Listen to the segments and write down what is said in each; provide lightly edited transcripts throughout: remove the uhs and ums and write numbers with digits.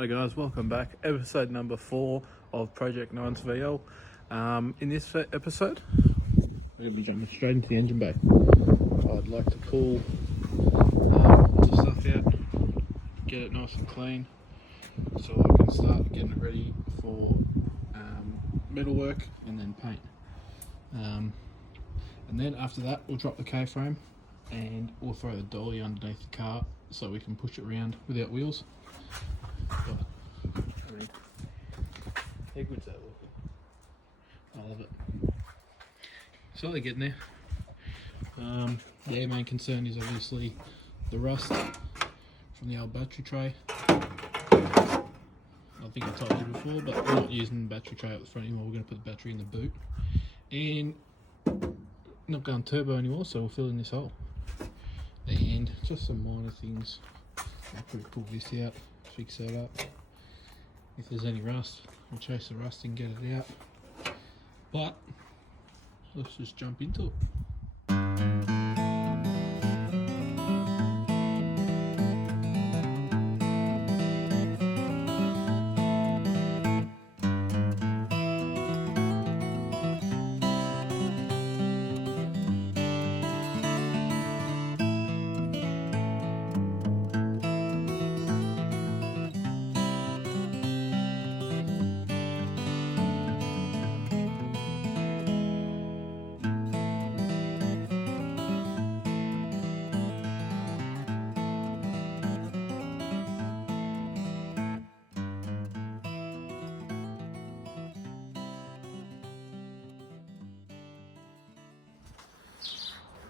Hi guys, welcome back. Episode number 4 of Project 9's VL. In this episode, we're going to be jumping straight into the engine bay. I'd like to pull all the stuff out, get it nice and clean, so I can start getting it ready for metalwork and then paint. And then after that, we'll drop the K-frame and we'll throw the dolly underneath the car so we can push it around without wheels. But, I mean, how good's that looking? I love it. So they're getting there. The main concern is obviously the rust from the old battery tray. I think I told you before, but we're not using the battery tray at the front anymore. We're going to put the battery in the boot. And not going turbo anymore, so we'll fill in this hole. And just some minor things. I'll probably pull this out, fix that up. If there's any rust, we'll chase the rust and get it out. But let's just jump into it.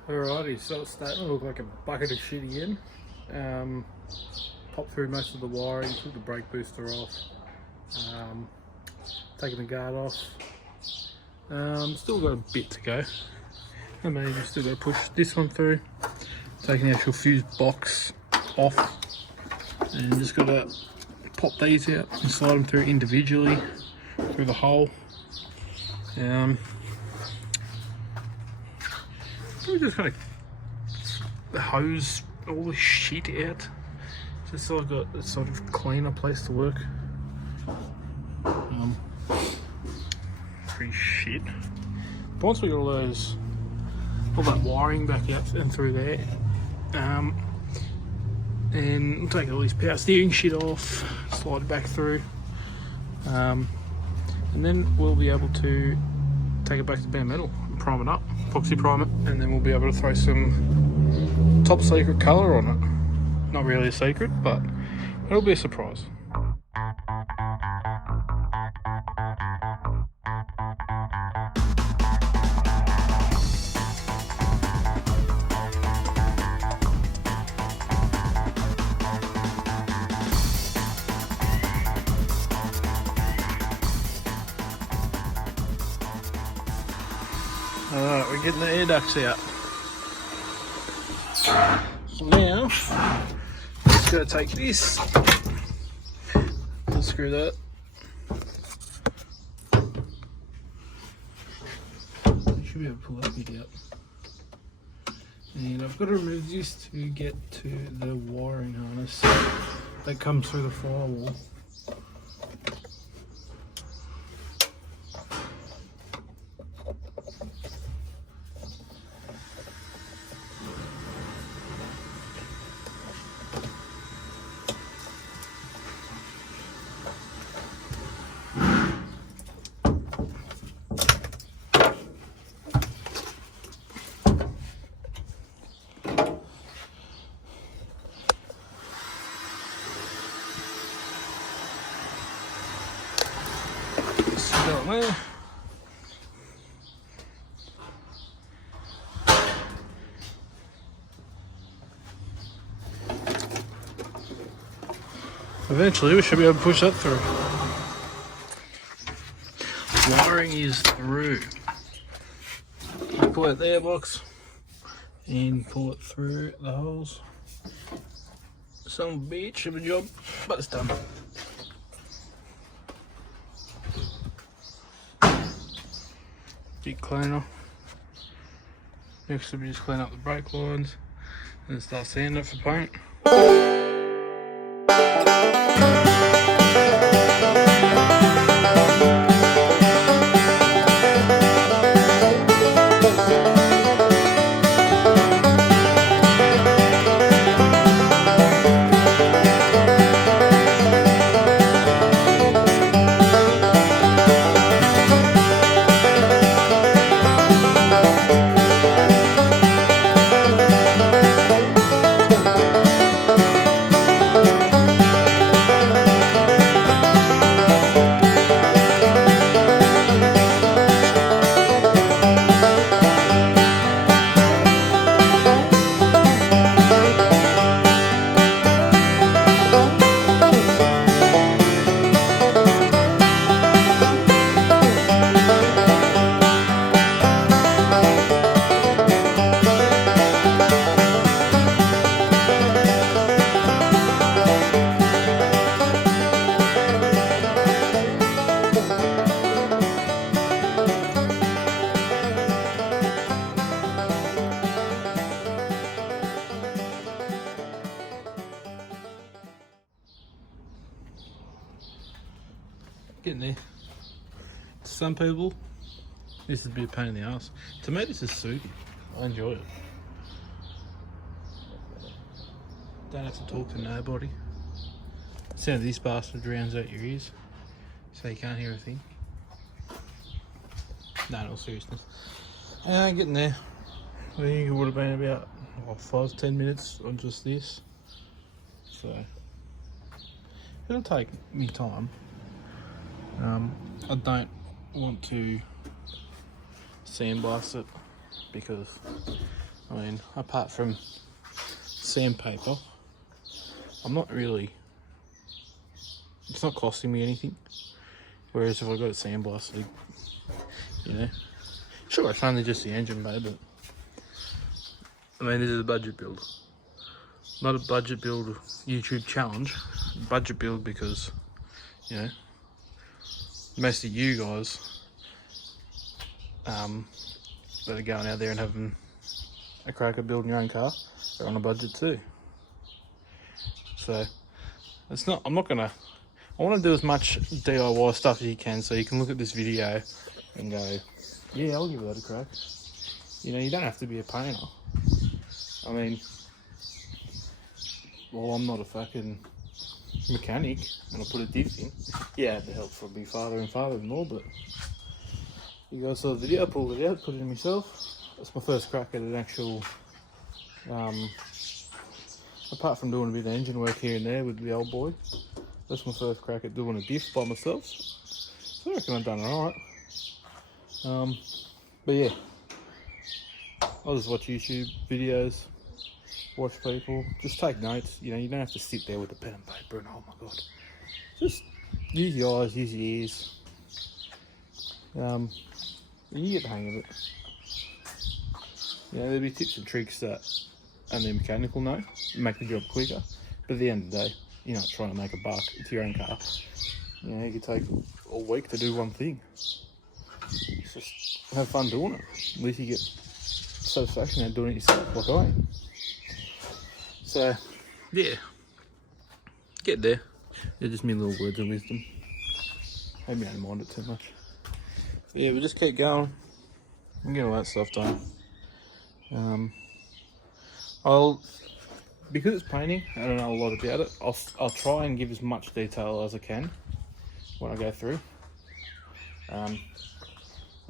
Alrighty, so it's starting to look like a bucket of shit again. Popped through most of the wiring, took the brake booster off, taken the guard off. Still got a bit to go. I mean, you've still got to push this one through, taking the actual fuse box off, and just got to pop these out and slide them through individually through the hole. We just gotta hose all the shit out, just so I've got a sort of cleaner place to work. Pretty shit. But once we got all that wiring back out and through there, and we'll take all this power steering shit off, slide it back through, and then we'll be able to take it back to bare metal, prime it up, epoxy prime it, and then we'll be able to throw some top secret colour on it. Not really a secret, but it'll be a surprise. Alright, we're getting the air ducts out. So now, just gotta take this, unscrew that. You should be able to pull that bit out. And I've got to remove this to get to the wiring harness that comes through the firewall. There. Eventually we should be able to push that through. Wiring is through. Pull out the airbox and pull it through the holes. Some bitch of a job, but it's done. Big cleaner. Next we just clean up the brake lines and start sanding it for paint. yeah. To some people, this is a bit of pain in the ass. To me, this is soothing. I enjoy it. Don't have to talk to nobody. The sound of this bastard drowns out your ears, so you can't hear a thing. No, no seriousness. Getting there. I think it would have been about 5-10 minutes on just this. So it'll take me time. I don't want to sandblast it because, I mean, apart from sandpaper, I'm not really, it's not costing me anything. Whereas if I got it sandblasted, you know, sure, it's only just the engine bay, but I mean, this is a budget build. Not a budget build YouTube challenge. Budget build because, you know, most of you guys that are going out there and having a crack at building your own car are on a budget too. So it's not, I want to do as much DIY stuff as you can, so you can look at this video and go, yeah, I'll give that a crack. You know, you don't have to be a painter. I mean, well, I'm not a fucking mechanic and I put a diff in. Yeah, I had the help from my father and father-in-law, but you guys saw the video, I pulled it out, put it in myself. That's my first crack at an actual, apart from doing a bit of engine work here and there with the old boy, that's my first crack at doing a diff by myself. So I reckon I've done alright. But yeah, I'll just watch YouTube videos, watch people, just take notes. You know, you don't have to sit there with a pen and paper and oh my god. Just use your eyes, use your ears. You get the hang of it. You know, there'll be tips and tricks that only a mechanic will know, make the job quicker. But at the end of the day, you're not trying to make a buck to your own car. You know, you could take a week to do one thing. Just have fun doing it. At least you get satisfaction out of doing it yourself, like I am. So, yeah, get there. They're just me little words of wisdom. Maybe I don't mind it too much. So yeah, we just keep going. I'm getting all that stuff done. Because it's painting, I don't know a lot about it. I'll try and give as much detail as I can when I go through. I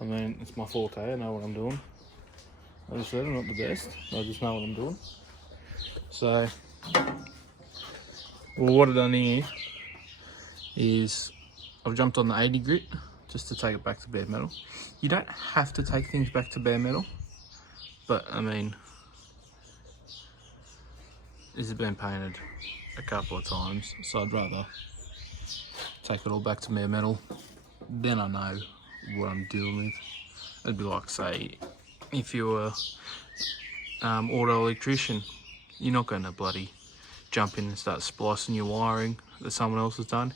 mean, it's my forte. I know what I'm doing. As I said, I'm not the best. I just know what I'm doing. So, well, what I've done here is I've jumped on the 80 grit just to take it back to bare metal. You don't have to take things back to bare metal, but I mean, this has been painted a couple of times, so I'd rather take it all back to bare metal. Then I know what I'm dealing with. It'd be like, say, if you were auto electrician, you're not going to bloody jump in and start splicing your wiring that someone else has done.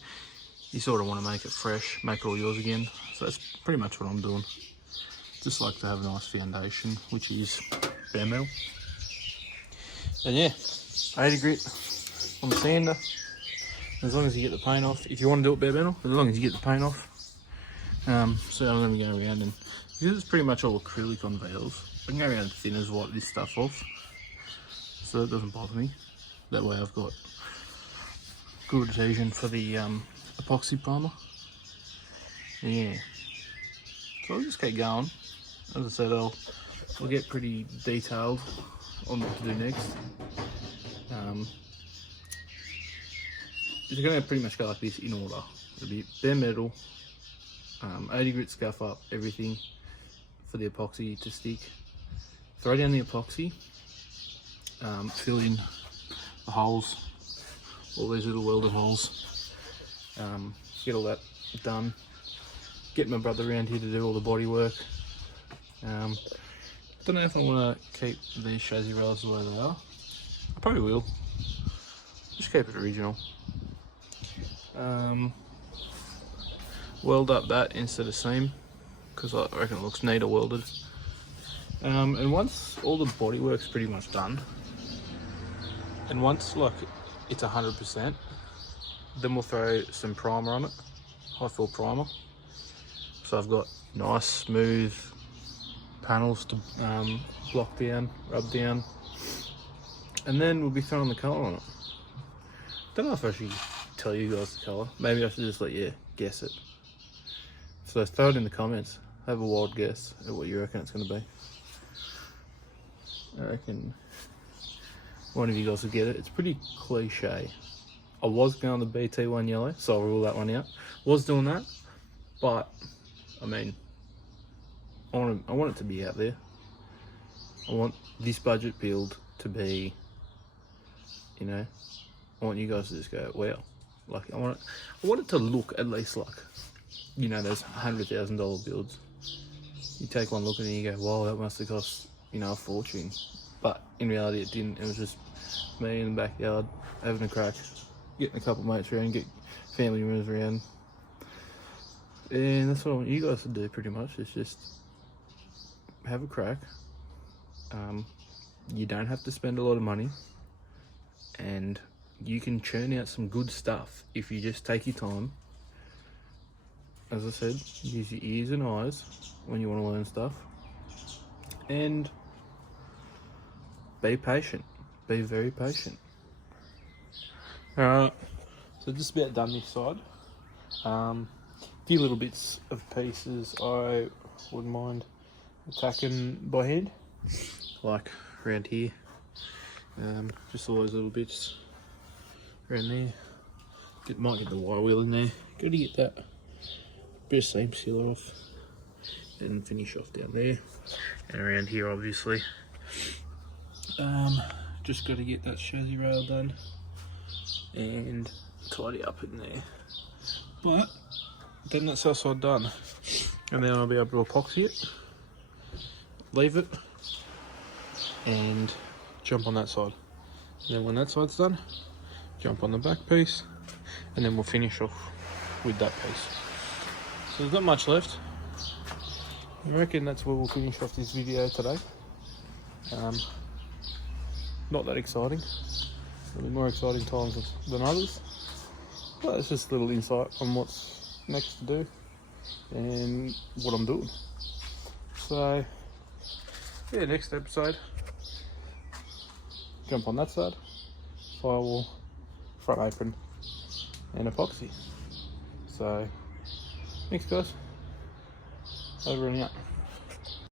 You sort of want to make it fresh, make it all yours again. So that's pretty much what I'm doing. Just like to have a nice foundation, which is bare metal. And yeah, 80 grit on the sander. As long as you get the paint off. If you want to do it bare metal, as long as you get the paint off. So I'm going to go around and, because it's pretty much all acrylic on veils, I can go around and thin as wipe this stuff off, so it doesn't bother me. That way I've got good adhesion for the epoxy primer. Yeah. So I'll just keep going. As I said, I'll get pretty detailed on what to do next. It's going to pretty much go like this in order. It'll be bare metal, 80 grit scuff up everything for the epoxy to stick. Throw down the epoxy, fill in the holes, all these little welding holes, get all that done. Get my brother around here to do all the body work. Don't know if I want to keep these chassis rails the way they are. I probably will. Just keep it original. Weld up that instead of seam, because I reckon it looks neater welded. And once all the body work's pretty much done, and once like it's 100%, then we'll throw some primer on it. high fill primer. So I've got nice smooth panels to block down, rub down, and then we'll be throwing the colour on it. Don't know if I should tell you guys the colour. Maybe I should just let you guess it. So throw it in the comments. Have a wild guess at what you reckon it's going to be. I reckon one of you guys will get it. It's pretty cliche. I was going the BT1 yellow, so I'll rule that one out. Was doing that, but I mean, I want it to be out there. I want this budget build to be, you know, I want you guys to just go, wow. Like I want it to look at least like, you know, those $100,000 builds. You take one look at it and you go, wow, that must have cost, you know, a fortune. But in reality it didn't. It was just me in the backyard having a crack, getting a couple of mates around, get family members around. And that's what I want you guys to do pretty much, is just have a crack. You don't have to spend a lot of money, and you can churn out some good stuff if you just take your time. As I said, use your ears and eyes when you want to learn stuff, and be patient. Be very patient. Alright, so just about done this side. Few little bits of pieces I wouldn't mind attacking by hand, like around here. Just all those little bits around there. Might get the wire wheel in there. Got to get that bit of seam sealer off and finish off down there and around here, obviously. Just got to get that chassis rail done and tidy up in there. But then that's our side done, and then I'll be able to epoxy it, leave it, and jump on that side. And then when that side's done, jump on the back piece, and then we'll finish off with that piece. So there's not much left. I reckon that's where we'll finish off this video today. Not that exciting. There'll be more exciting times than others. But it's just a little insight on what's next to do and what I'm doing. So yeah, next episode, jump on that side, firewall, front apron, and epoxy. So thanks guys, over and out.